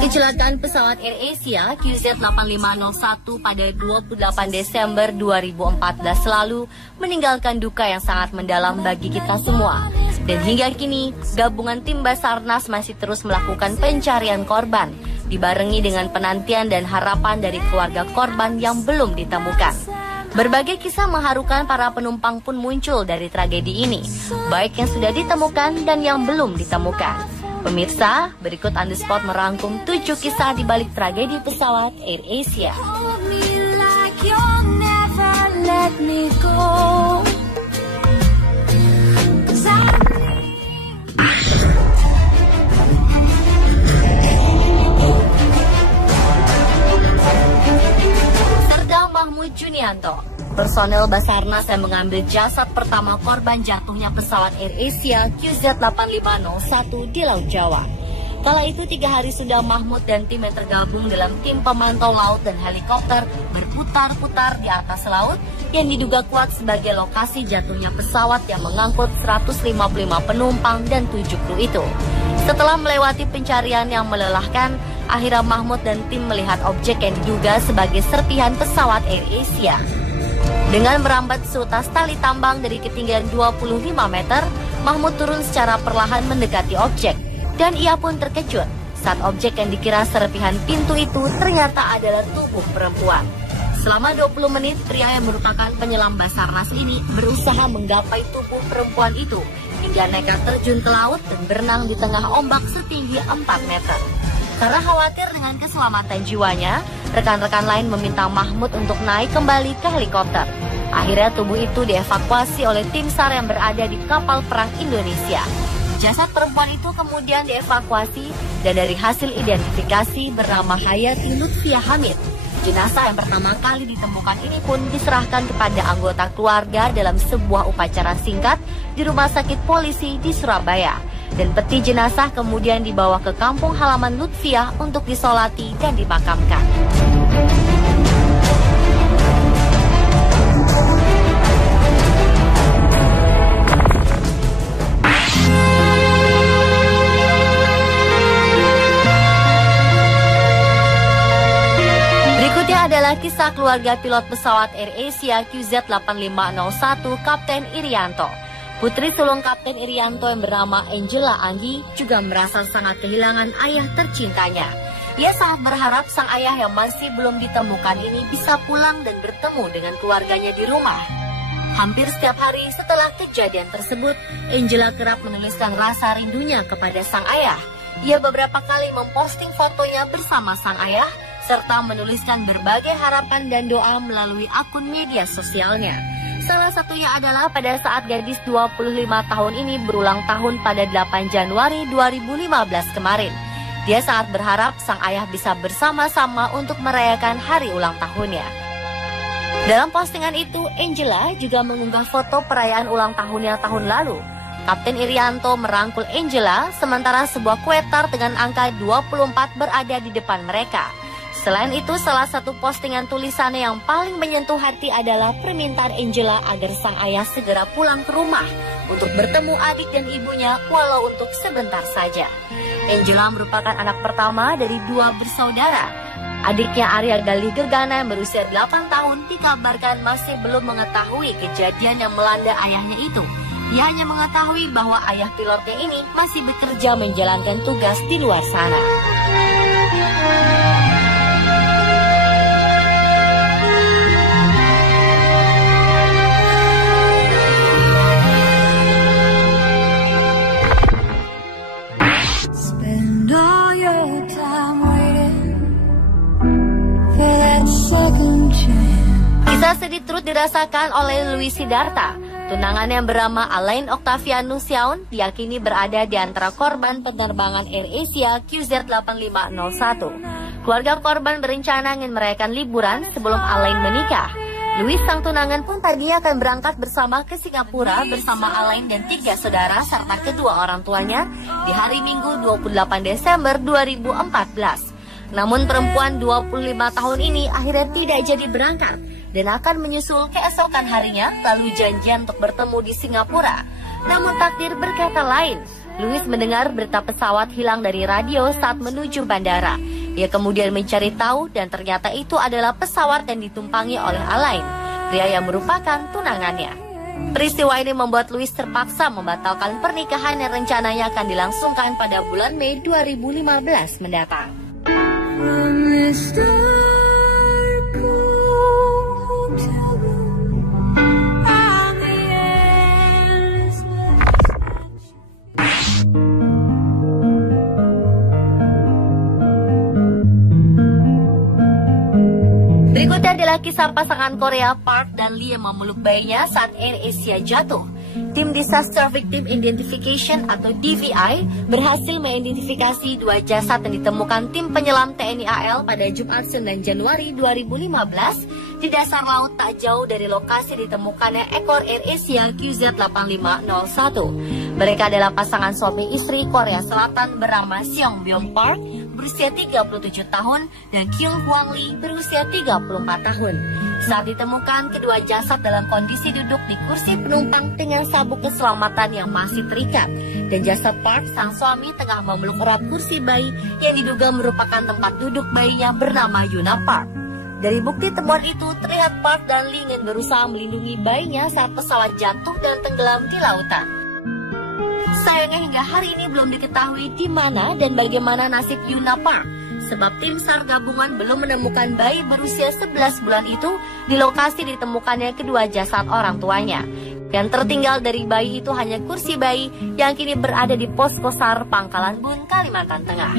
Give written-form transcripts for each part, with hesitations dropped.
Kecelakaan pesawat AirAsia QZ8501 pada 28 Desember 2014 lalu meninggalkan duka yang sangat mendalam bagi kita semua. Dan hingga kini, gabungan tim Basarnas masih terus melakukan pencarian korban, dibarengi dengan penantian dan harapan dari keluarga korban yang belum ditemukan. Berbagai kisah mengharukan para penumpang pun muncul dari tragedi ini, baik yang sudah ditemukan dan yang belum ditemukan. Pemirsa, berikut On The Spot merangkum 7 kisah di balik tragedi pesawat AirAsia. Serda Mahmud Junianto, personel Basarnas yang mengambil jasad pertama korban jatuhnya pesawat AirAsia QZ8501 di Laut Jawa. Kala itu 3 hari sudah Mahmud dan tim yang tergabung dalam tim pemantau laut dan helikopter berputar-putar di atas laut yang diduga kuat sebagai lokasi jatuhnya pesawat yang mengangkut 155 penumpang dan 7 kru itu. Setelah melewati pencarian yang melelahkan, akhirnya Mahmud dan tim melihat objek yang diduga sebagai serpihan pesawat AirAsia. Dengan merambat seutas tali tambang dari ketinggian 25 meter, Mahmud turun secara perlahan mendekati objek. Dan ia pun terkejut saat objek yang dikira serpihan pintu itu ternyata adalah tubuh perempuan. Selama 20 menit, pria yang merupakan penyelam Basarnas ini berusaha menggapai tubuh perempuan itu hingga nekat terjun ke laut dan berenang di tengah ombak setinggi 4 meter. Karena khawatir dengan keselamatan jiwanya, rekan-rekan lain meminta Mahmud untuk naik kembali ke helikopter. Akhirnya tubuh itu dievakuasi oleh tim SAR yang berada di kapal perang Indonesia. Jasad perempuan itu kemudian dievakuasi dan dari hasil identifikasi bernama Hayati Lutfiah Hamid. Jenazah yang pertama kali ditemukan ini pun diserahkan kepada anggota keluarga dalam sebuah upacara singkat di rumah sakit polisi di Surabaya. Dan peti jenazah kemudian dibawa ke kampung halaman Lutfiah untuk disolati dan dimakamkan. Berikutnya adalah kisah keluarga pilot pesawat AirAsia QZ8501 Kapten Irianto. Putri sulung Kapten Irianto yang bernama Angela Anggi juga merasa sangat kehilangan ayah tercintanya. Ia sangat berharap sang ayah yang masih belum ditemukan ini bisa pulang dan bertemu dengan keluarganya di rumah. Hampir setiap hari setelah kejadian tersebut, Angela kerap menuliskan rasa rindunya kepada sang ayah. Ia beberapa kali memposting fotonya bersama sang ayah, serta menuliskan berbagai harapan dan doa melalui akun media sosialnya. Salah satunya adalah pada saat gadis 25 tahun ini berulang tahun pada 8 Januari 2015 kemarin. Dia sangat berharap sang ayah bisa bersama-sama untuk merayakan hari ulang tahunnya. Dalam postingan itu, Angela juga mengunggah foto perayaan ulang tahunnya tahun lalu. Kapten Irianto merangkul Angela, sementara sebuah kue tart dengan angka 24 berada di depan mereka. Selain itu, salah satu postingan tulisannya yang paling menyentuh hati adalah permintaan Angela agar sang ayah segera pulang ke rumah untuk bertemu adik dan ibunya walau untuk sebentar saja. Angela merupakan anak pertama dari 2 bersaudara. Adiknya Arya Galih Gergana yang berusia 8 tahun dikabarkan masih belum mengetahui kejadian yang melanda ayahnya itu. Ia hanya mengetahui bahwa ayah pilotnya ini masih bekerja menjalankan tugas di luar sana. Kisah sedih turut dirasakan oleh Louis Sidarta. Tunangan yang bernama Alain Octavianus Yaun diyakini berada di antara korban penerbangan AirAsia QZ8501. Keluarga korban berencana ingin merayakan liburan sebelum Alain menikah. Louis sang tunangan pun tadinya akan berangkat bersama ke Singapura bersama Alain dan 3 saudara serta kedua orang tuanya di hari Minggu 28 Desember 2014. Namun perempuan 25 tahun ini akhirnya tidak jadi berangkat dan akan menyusul keesokan harinya lalu janjian untuk bertemu di Singapura. Namun takdir berkata lain. Louis mendengar berita pesawat hilang dari radio saat menuju bandara. Ia kemudian mencari tahu dan ternyata itu adalah pesawat yang ditumpangi oleh Alain, pria yang merupakan tunangannya. Peristiwa ini membuat Louis terpaksa membatalkan pernikahan yang rencananya akan dilangsungkan pada bulan Mei 2015 mendatang. Berikutnya adalah kisah pasangan Korea Park dan Lee yang memeluk bayinya saat AirAsia jatuh. Tim Disaster Victim Identification atau DVI berhasil mengidentifikasi 2 jasad yang ditemukan tim penyelam TNI AL pada Jumat 9 Januari 2015 di dasar laut tak jauh dari lokasi ditemukannya ekor AirAsia QZ8501. Mereka adalah pasangan suami istri Korea Selatan bernama Seong Byung Park berusia 37 tahun dan Kyung Hwang Lee berusia 34 tahun. Saat ditemukan, kedua jasad dalam kondisi duduk di kursi penumpang dengan sabuk keselamatan yang masih terikat. Dan jasad Park, sang suami, tengah memeluk erat kursi bayi yang diduga merupakan tempat duduk bayinya bernama Yuna Park. Dari bukti temuan itu, terlihat Park dan Lee ingin berusaha melindungi bayinya saat pesawat jatuh dan tenggelam di lautan. Sayangnya hingga hari ini belum diketahui di mana dan bagaimana nasib Yuna Park, sebab tim SAR gabungan belum menemukan bayi berusia 11 bulan itu di lokasi ditemukannya kedua jasad orang tuanya. Yang tertinggal dari bayi itu hanya kursi bayi yang kini berada di posko SAR Pangkalan Bun, Kalimantan Tengah.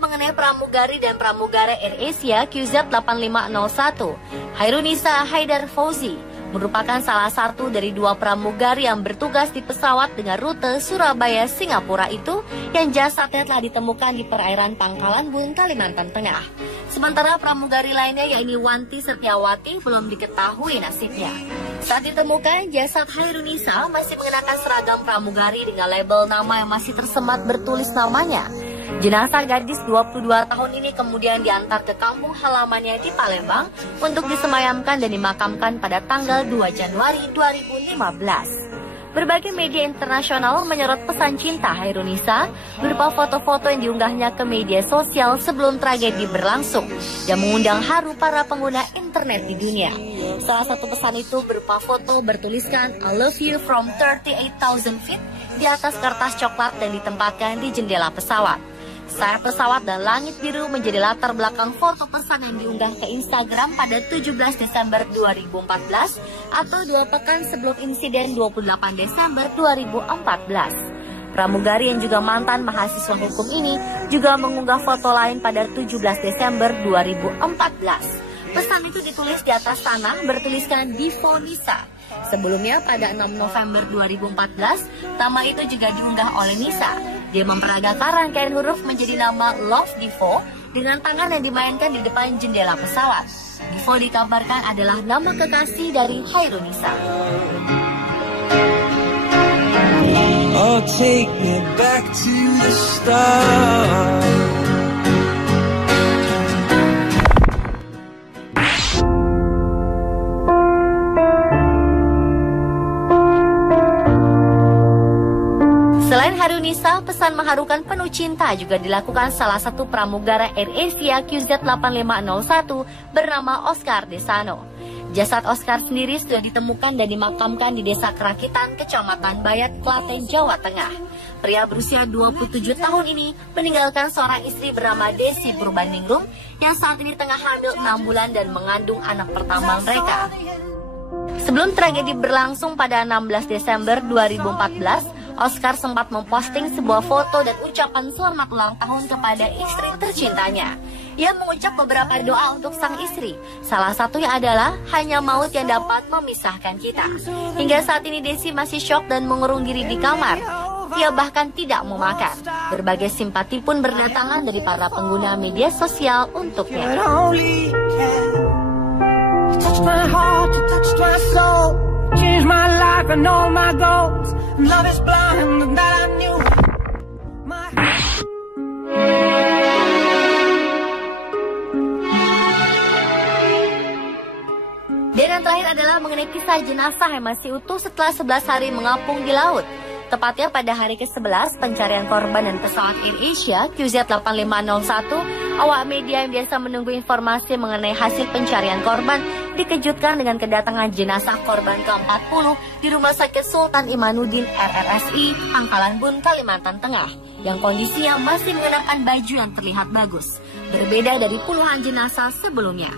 Mengenai pramugari dan pramugara AirAsia QZ8501, Hairunisa Haidar Fauzi merupakan salah satu dari 2 pramugari yang bertugas di pesawat dengan rute Surabaya-Singapura itu yang jasadnya telah ditemukan di perairan Pangkalan Bun, Kalimantan Tengah. Sementara pramugari lainnya yaitu Wanti Setiawati belum diketahui nasibnya. Saat ditemukan, jasad Hairunisa masih mengenakan seragam pramugari dengan label nama yang masih tersemat bertulis namanya. Jenazah gadis 22 tahun ini kemudian diantar ke kampung halamannya di Palembang untuk disemayamkan dan dimakamkan pada tanggal 2 Januari 2015. Berbagai media internasional menyorot pesan cinta Hairunisa berupa foto-foto yang diunggahnya ke media sosial sebelum tragedi berlangsung yang mengundang haru para pengguna internet di dunia. Salah satu pesan itu berupa foto bertuliskan I love you from 38,000 feet di atas kertas coklat dan ditempatkan di jendela pesawat. Sayap pesawat dan langit biru menjadi latar belakang foto pesan yang diunggah ke Instagram pada 17 Desember 2014 atau 2 pekan sebelum insiden 28 Desember 2014. Pramugari yang juga mantan mahasiswa hukum ini juga mengunggah foto lain pada 17 Desember 2014. Pesan itu ditulis di atas tanah bertuliskan Divo Nisa. Sebelumnya pada 6 November 2014, nama itu juga diunggah oleh Nisa. Dia memperagakan rangkaian huruf menjadi nama Love Divo dengan tangan yang dimainkan di depan jendela pesawat. Divo dikabarkan adalah nama kekasih dari Hairunisa. Oh, take me back to the start. Selain Hairunisa, pesan mengharukan penuh cinta juga dilakukan salah satu pramugara AirAsia QZ8501 bernama Oscar Desano. Jasad Oscar sendiri sudah ditemukan dan dimakamkan di Desa Kerakitan, Kecamatan Bayat, Klaten, Jawa Tengah. Pria berusia 27 tahun ini meninggalkan seorang istri bernama Desi Purbaningrum yang saat ini tengah hamil 6 bulan dan mengandung anak pertama mereka. Sebelum tragedi berlangsung pada 16 Desember 2014, Oscar sempat memposting sebuah foto dan ucapan selamat ulang tahun kepada istri tercintanya. Ia mengucap beberapa doa untuk sang istri. Salah satunya adalah hanya maut yang dapat memisahkan kita. Hingga saat ini Desi masih syok dan mengurung diri di kamar. Ia bahkan tidak mau makan. Berbagai simpati pun berdatangan dari para pengguna media sosial untuknya. Touch my heart, you touched my soul. Change my life and all my goals. Love is blind, and that I knew. Dan yang terakhir adalah mengenai kisah jenazah yang masih utuh setelah 11 hari mengapung di laut. Tepatnya pada hari ke-11 pencarian korban dan pesawat AirAsia QZ8501, awak media yang biasa menunggu informasi mengenai hasil pencarian korban dikejutkan dengan kedatangan jenazah korban ke-40 di Rumah Sakit Sultan Imanuddin RRSI, Pangkalan Bun, Kalimantan Tengah, yang kondisinya masih mengenakan baju yang terlihat bagus, berbeda dari puluhan jenazah sebelumnya.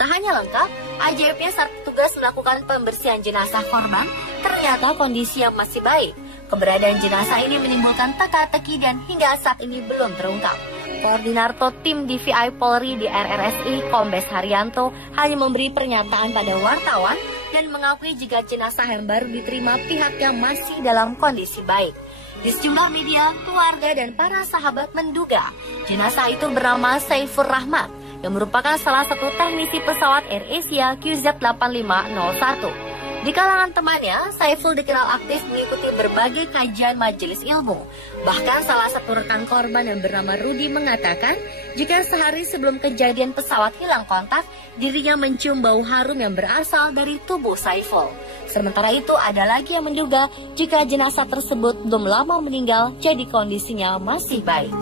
Tak hanya lengkap, ajaibnya saat petugas melakukan pembersihan jenazah korban, ternyata kondisinya masih baik. Keberadaan jenazah ini menimbulkan teka-teki dan hingga saat ini belum terungkap. Koordinator tim DVI Polri di RRSI, Kombes Haryanto, hanya memberi pernyataan pada wartawan dan mengakui jika jenazah yang baru diterima pihaknya masih dalam kondisi baik. Di sejumlah media, keluarga dan para sahabat menduga jenazah itu bernama Saifur Rahmat, yang merupakan salah satu teknisi pesawat AirAsia QZ8501. Di kalangan temannya, Saiful dikenal aktif mengikuti berbagai kajian majelis ilmu. Bahkan salah satu rekan korban yang bernama Rudi mengatakan, jika sehari sebelum kejadian pesawat hilang kontak, dirinya mencium bau harum yang berasal dari tubuh Saiful. Sementara itu, ada lagi yang menduga jika jenazah tersebut belum lama meninggal, jadi kondisinya masih baik.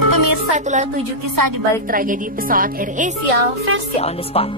Pemirsa, itulah 7 kisah di balik tragedi pesawat AirAsia versi On The Spot.